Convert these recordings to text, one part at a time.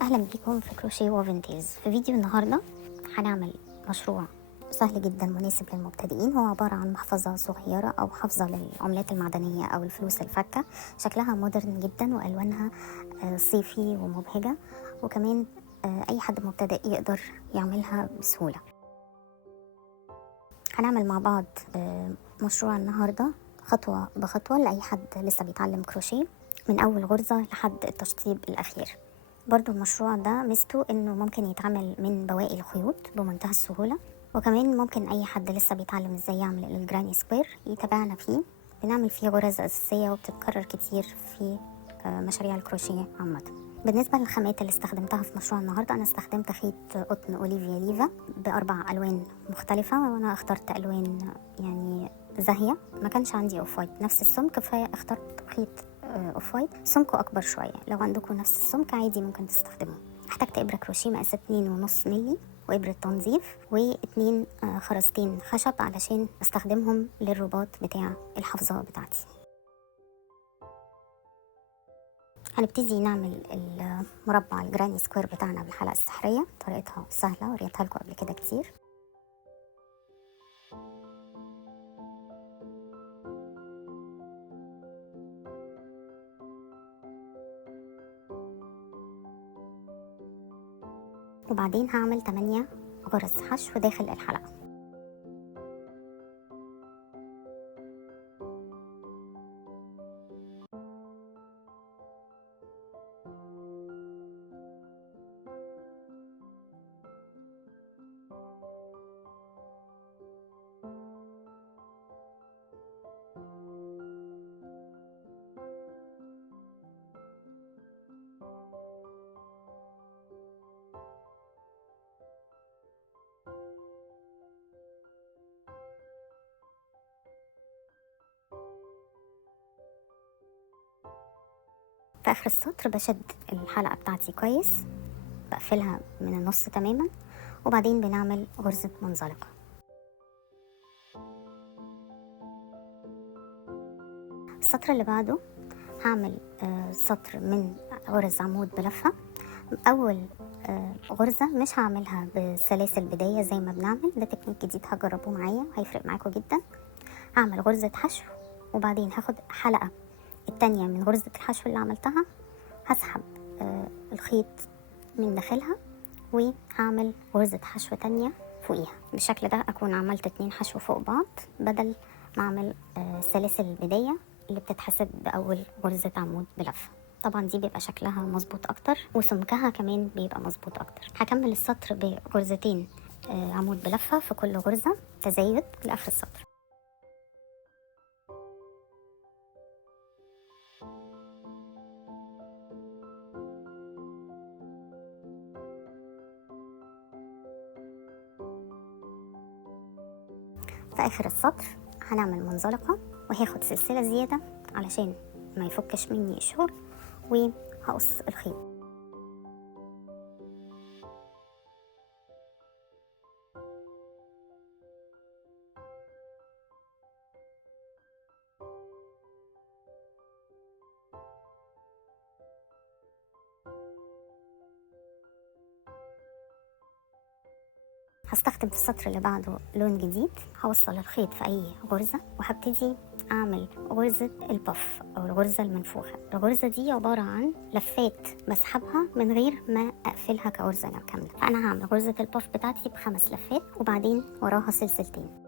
اهلا بيكم في كروشيه وفينتيز. في فيديو النهارده هنعمل مشروع سهل جدا مناسب للمبتدئين. هو عبارة عن محفظة صغيرة أو حافظة للعملات المعدنية أو الفلوس الفكة. شكلها مودرن جدا وألوانها صيفي ومبهجة، وكمان أي حد مبتدئ يقدر يعملها بسهولة. هنعمل مع بعض مشروع النهاردة خطوة بخطوة لأي حد لسه بيتعلم كروشيه، من أول غرزة لحد التشطيب الأخير. برضو المشروع ده ميزته إنه ممكن يتعمل من بواقي الخيوط بمنتهى السهولة، وكمان ممكن أي حد لسه بيتعلم إزاي يعمل الجراني سكوير يتابعنا فيه. بنعمل فيه غرز أساسية وبتتكرر كتير في مشاريع الكروشيه عامة. بالنسبة للخامات اللي استخدمتها في مشروع النهاردة، أنا استخدمت خيط قطن أوليفيا ليفا ب4 ألوان مختلفة، وأنا اخترت ألوان يعني زاهية. ما كانش عندي أوف وايت نفس السمك فاخترت خيط أوف وايت سمكه أكبر شوية. لو عندكم نفس السمك عادي ممكن تستخدموه. احتجت إبرة كروشيه مقاس 2.5 ملي، وإبرة تنظيف، واتنين خرزتين خشب علشان استخدمهم للرباط بتاع الحفظة بتاعتي. هنبتدي نعمل المربع الجراني سكوير بتاعنا بالحلقة السحرية. طريقتها سهلة وريتها لكم قبل كده كتير. وبعدين هعمل 8 غرز حشو داخل الحلقة. في آخر السطر بشد الحلقة بتاعتي كويس، بقفلها من النص تماما، وبعدين بنعمل غرزة منزلقة. السطر اللي بعده هعمل سطر من غرز عمود بلفة. أول غرزة مش هعملها بسلاسل بداية زي ما بنعمل، ده تكنيك جديد هجربوه معايا وهيفرق معاكم جدا. هعمل غرزة حشو، وبعدين هاخد حلقة التانية من غرزة الحشو اللي عملتها، هسحب الخيط من داخلها، وهعمل غرزة حشو تانية فوقيها. بالشكل ده أكون عملت 2 حشو فوق بعض، بدل ما أعمل سلاسل البداية اللي بتتحسب بأول غرزة عمود بلفة. طبعا دي بيبقى شكلها مظبوط أكتر، وسمكها كمان بيبقى مظبوط أكتر. هكمل السطر بغرزتين عمود بلفة في كل غرزة تزايد لآخر السطر. في آخر السطر هنعمل منزلقة، وهاخد سلسلة زيادة علشان ما يفكش مني الشغل، وهقص الخيط. هستخدم في السطر اللي بعده لون جديد. هوصل الخيط في أي غرزة، وهبتدي أعمل غرزة البف أو الغرزة المنفوخة. الغرزة دي عبارة عن لفات بسحبها من غير ما أقفلها كغرزة كاملة. فأنا هعمل غرزة البف بتاعتي ب5 لفات، وبعدين وراها سلسلتين.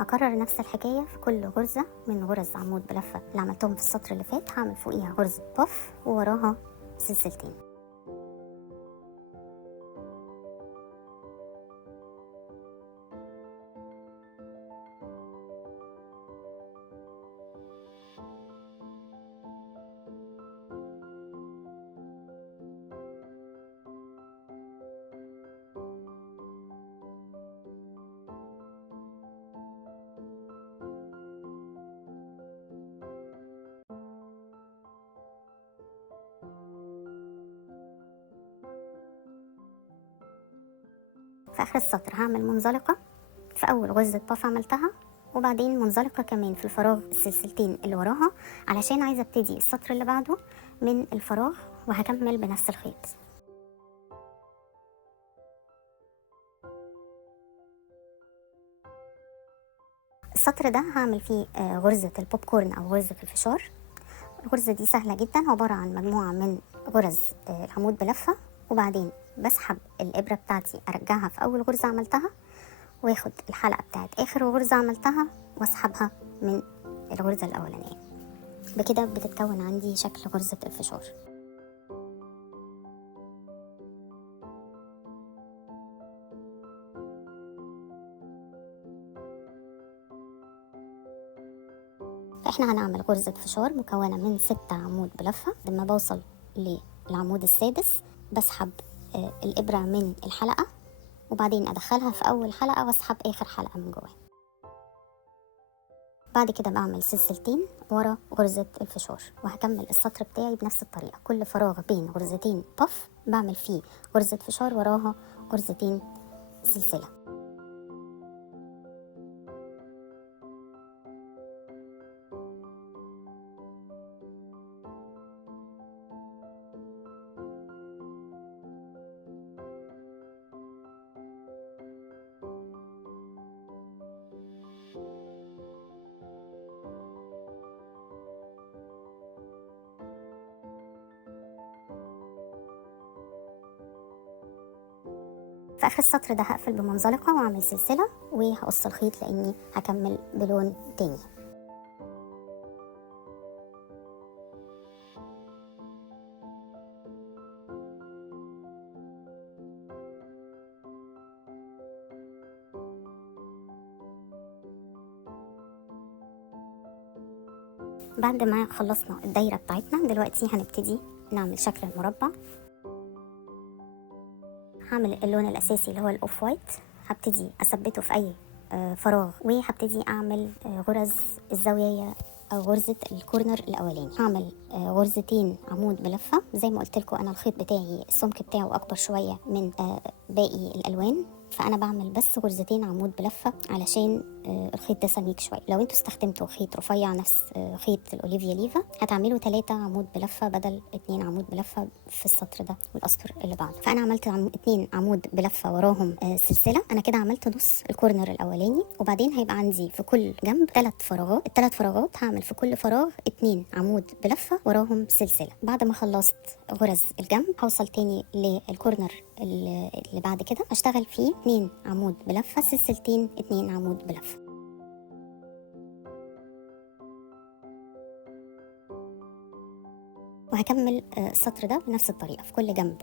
هكرر نفس الحكاية في كل غرزة من غرز عمود بلفة اللي عملتهم في السطر اللي فات. هعمل فوقيها غرزة بف ووراها سلسلتين. في آخر السطر هعمل منزلقة في أول غرزة بف عملتها، وبعدين منزلقة كمان في الفراغ السلسلتين اللي وراها علشان عايزة ابتدي السطر اللي بعده من الفراغ، وهكمل بنفس الخيط. السطر ده هعمل فيه غرزة البوب كورن او غرزة الفشار. الغرزة دي سهلة جدا، عبارة عن مجموعة من غرز العمود بلفة، وبعدين بسحب الإبرة بتاعتي أرجعها في أول غرزة عملتها، واخد الحلقة بتاعت آخر غرزة عملتها واسحبها من الغرزة الأولانية. بكده بتتكون عندي شكل غرزة الفشار. فاحنا هنعمل غرزة فشار مكونة من 6 عمود بلفة. لما بوصل للعمود السادس بسحب الإبرة من الحلقة، وبعدين أدخلها في أول حلقة واسحب آخر حلقة من جواها. بعد كده بعمل سلسلتين ورا غرزة الفشار، وهكمل السطر بتاعي بنفس الطريقة. كل فراغ بين غرزتين بف بعمل فيه غرزة فشار وراها غرزتين سلسلة. في آخر السطر ده هقفل بمنزلقة وأعمل سلسلة وهقص الخيط لأني هكمل بلون تاني. بعد ما خلصنا الدايرة بتاعتنا دلوقتي هنبتدي نعمل شكل المربع. هعمل اللون الأساسي اللي هو الأوف وايت، هبتدي أثبته في أي فراغ، وهبتدي أعمل غرز الزاوية أو غرزة الكورنر الأولاني. هعمل غرزتين عمود بلفة. زي ما قلت لكم أنا الخيط بتاعي السمك بتاعه أكبر شوية من باقي الألوان، فأنا بعمل بس غرزتين عمود بلفة علشان الخيط ده سميك شوية. لو انتوا استخدمتوا خيط رفيع نفس خيط الأوليفيا ليفا هتعملوا 3 عمود بلفة بدل 2 عمود بلفة في السطر ده والأسطر اللي بعده. فأنا عملت 2 عمود بلفة وراهم سلسلة. أنا كده عملت نص الكورنر الأولاني، وبعدين هيبقى عندي في كل جنب 3 فراغات. ال3 فراغات هعمل في كل فراغ 2 عمود بلفة وراهم سلسلة. بعد ما خلصت غرز الجنب هوصل تاني للكورنر اللي بعد كده اشتغل فيه 2 عمود بلفة سلسلتين 2 عمود بلفة. وهكمل السطر ده بنفس الطريقة. في كل جنب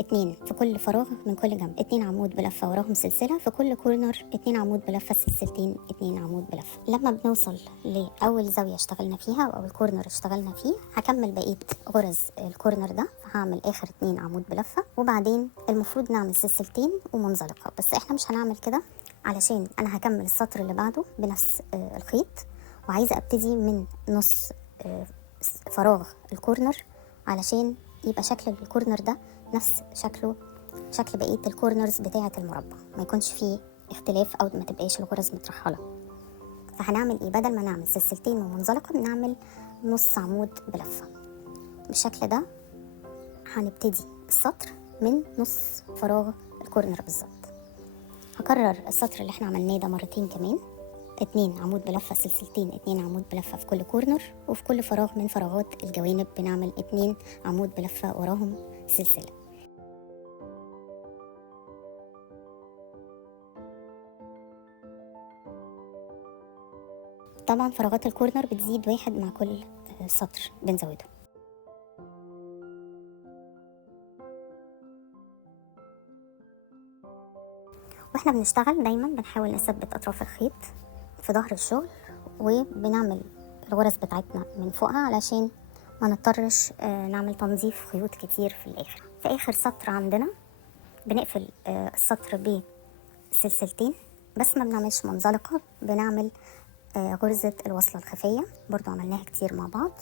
2 في كل فراغ من كل جنب 2 عمود بلفة وراهم سلسلة. في كل كورنر 2 عمود بلفة سلسلتين 2 عمود بلفة. لما بنوصل لأول زاوية اشتغلنا فيها أو أول كورنر اشتغلنا فيه هكمل بقية غرز الكورنر ده، فهعمل آخر 2 عمود بلفة، وبعدين المفروض نعمل سلسلتين ومنزلقة، بس احنا مش هنعمل كده علشان أنا هكمل السطر اللي بعده بنفس الخيط، وعايزة أبتدي من نص فراغ الكورنر علشان يبقى شكل الكورنر ده نفس شكل بقية الكورنرز بتاعة المربع، ما يكونش فيه اختلاف او ما تبقاش الغرز مترحلة. فهنعمل ايه؟ بدل ما نعمل سلسلتين ومنزلقة بنعمل نص عمود بلفة. بالشكل ده هنبتدي السطر من نص فراغ الكورنر بالظبط. هكرر السطر اللي احنا عملناه ده مرتين كمان، 2 عمود بلفة سلسلتين 2 عمود بلفة في كل كورنر، وفي كل فراغ من فراغات الجوانب بنعمل 2 عمود بلفة وراهم سلسلة. طبعا فراغات الكورنر بتزيد 1 مع كل سطر بنزوده. واحنا بنشتغل دايما بنحاول نثبت اطراف الخيط في ظهر الشغل، وبنعمل الغرز بتاعتنا من فوقها علشان ما نضطرش نعمل تنظيف خيوط كتير في الاخر. في اخر سطر عندنا بنقفل السطر بسلسلتين، بس ما بنعملش منزلقة، بنعمل غرزة الوصلة الخفية برضو عملناها كتير مع بعض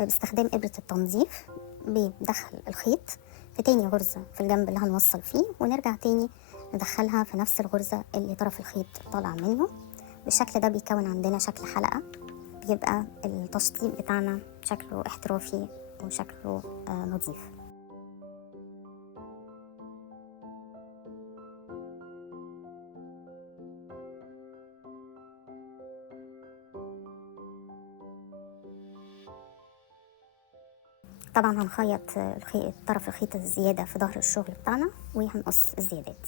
باستخدام إبرة التنظيف. بندخل الخيط في تاني غرزة في الجنب اللي هنوصل فيه، ونرجع تاني ندخلها في نفس الغرزة اللي طرف الخيط طالع منه، بالشكل ده بيكون عندنا شكل حلقة، بيبقى التشطيب بتاعنا شكله احترافي وشكله نظيف. طبعا هنخيط طرف الخيط الزيادة في ظهر الشغل بتاعنا وهنقص الزيادات.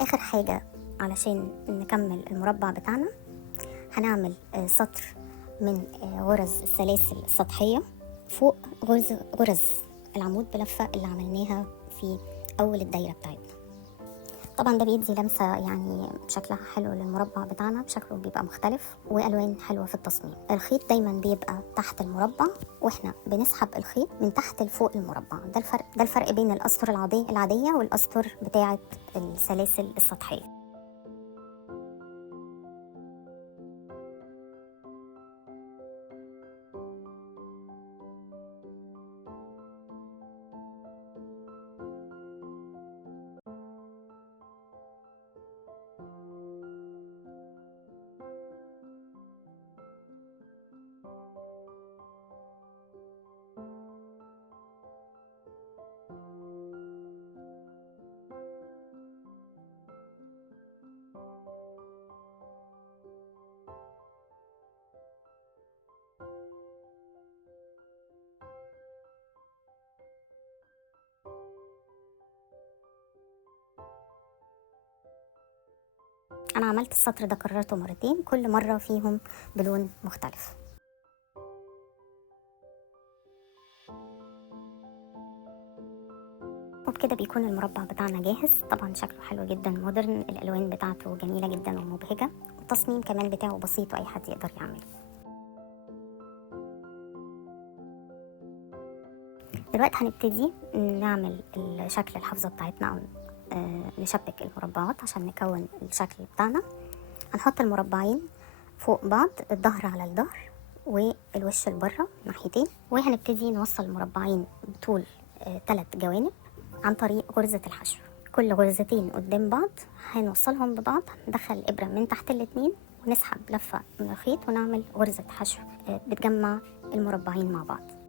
آخر حاجة علشان نكمل المربع بتاعنا هنعمل سطر من غرز السلاسل السطحية فوق غرز العمود بلفة اللي عملناها في أول الدايرة بتاعتنا. طبعا ده بيدي لمسة يعني شكلها حلو للمربع بتاعنا، شكله بيبقى مختلف وألوان حلوة في التصميم. الخيط دايما بيبقى تحت المربع واحنا بنسحب الخيط من تحت لفوق المربع. ده الفرق بين الأسطر العادية والأسطر بتاعة السلاسل السطحية. أنا عملت السطر ده كررته مرتين، كل مرة فيهم بلون مختلف. وبكده بيكون المربع بتاعنا جاهز. طبعا شكله حلو جدا مودرن، الألوان بتاعته جميلة جدا ومبهجة، والتصميم كمان بتاعه بسيط وأي حد يقدر يعمله. دلوقتي هنبتدي نعمل شكل الحافظة بتاعتنا أو نشبك المربعات عشان نكون الشكل بتاعنا. هنحط المربعين فوق بعض، الظهر على الظهر والوش لبره ناحيتين، وهنبتدي نوصل المربعين بطول 3 جوانب عن طريق غرزة الحشو. كل غرزتين قدام بعض هنوصلهم ببعض، ندخل الإبرة من تحت الاتنين ونسحب لفة من الخيط ونعمل غرزة حشو بتجمع المربعين مع بعض.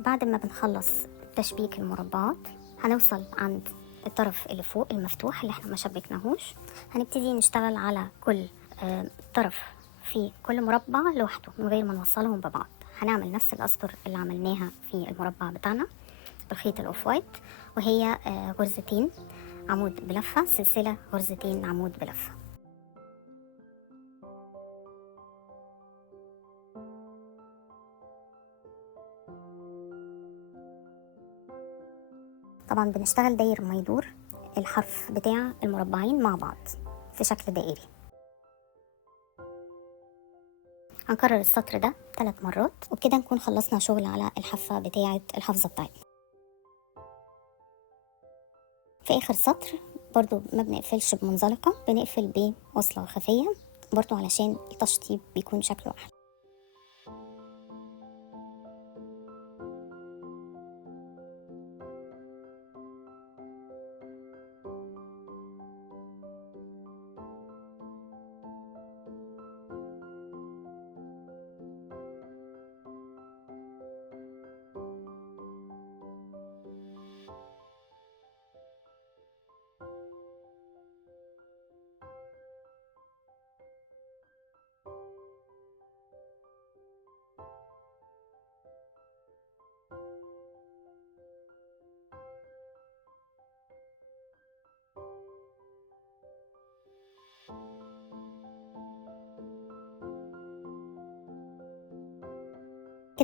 بعد ما بنخلص تشبيك المربعات هنوصل عند الطرف اللي فوق المفتوح اللي احنا ما شبكناهوش. هنبتدي نشتغل على كل طرف في كل مربع لوحده من غير ما نوصلهم ببعض. هنعمل نفس الأسطر اللي عملناها في المربع بتاعنا بالخيط الأوف وايت، وهي غرزتين عمود بلفة، سلسلة غرزتين عمود بلفة. طبعا بنشتغل داير ما يدور الحرف بتاع المربعين مع بعض في شكل دائري. هنكرر السطر ده 3 مرات وبكده نكون خلصنا شغل على الحافة بتاعة الحافظة بتاعتنا. في آخر سطر برضو ما بنقفلش بمنزلقة، بنقفل بوصلة خفية برضو علشان التشطيب بيكون شكله أحلى.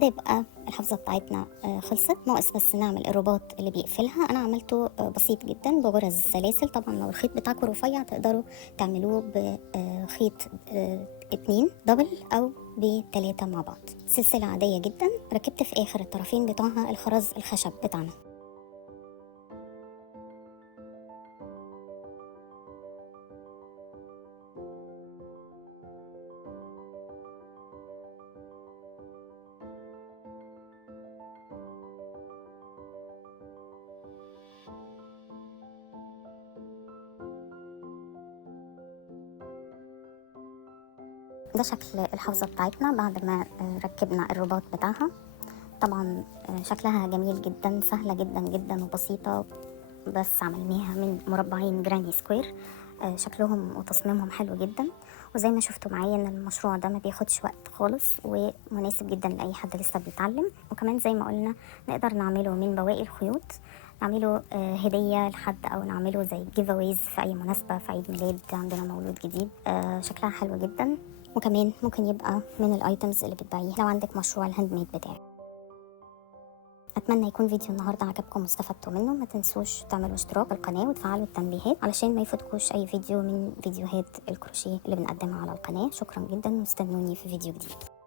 كده يبقى الحفظة بتاعتنا خلصت. ناقص بس نعمل الرباط اللي بيقفلها. انا عملته بسيط جدا بغرز سلاسل. طبعا لو الخيط بتاعكم رفيع تقدروا تعملوه بخيط 2 دبل او ب3 مع بعض. سلسلة عادية جدا. ركبت في اخر الطرفين بتوعها الخرز الخشب بتاعنا. ده شكل الحفظة بتاعتنا بعد ما ركبنا الرباط بتاعها. طبعا شكلها جميل جدا، سهلة جدا جدا وبسيطة، بس عملناها من مربعين جراني سكوير. شكلهم وتصميمهم حلو جدا، وزي ما شفتوا معايا ان المشروع ده ما بياخدش وقت خالص ومناسب جدا لاي حد لسه بيتعلم. وكمان زي ما قلنا نقدر نعمله من بواقي الخيوط، نعمله هدية لحد او نعمله زي جيف اويز في اي مناسبة، في عيد ميلاد، عندنا مولود جديد. شكلها حلو جدا، وكمان ممكن يبقى من الايتمز اللي بتبيعيه لو عندك مشروع الهاند ميد بتاعك. اتمنى يكون فيديو النهارده عجبكم واستفدتوا منه. ما تنسوش تعملوا اشتراك في القناه وتفعلوا التنبيهات علشان ما يفوتكوش اي فيديو من فيديوهات الكروشيه اللي بنقدمها على القناه. شكرا جدا، واستنوني في فيديو جديد.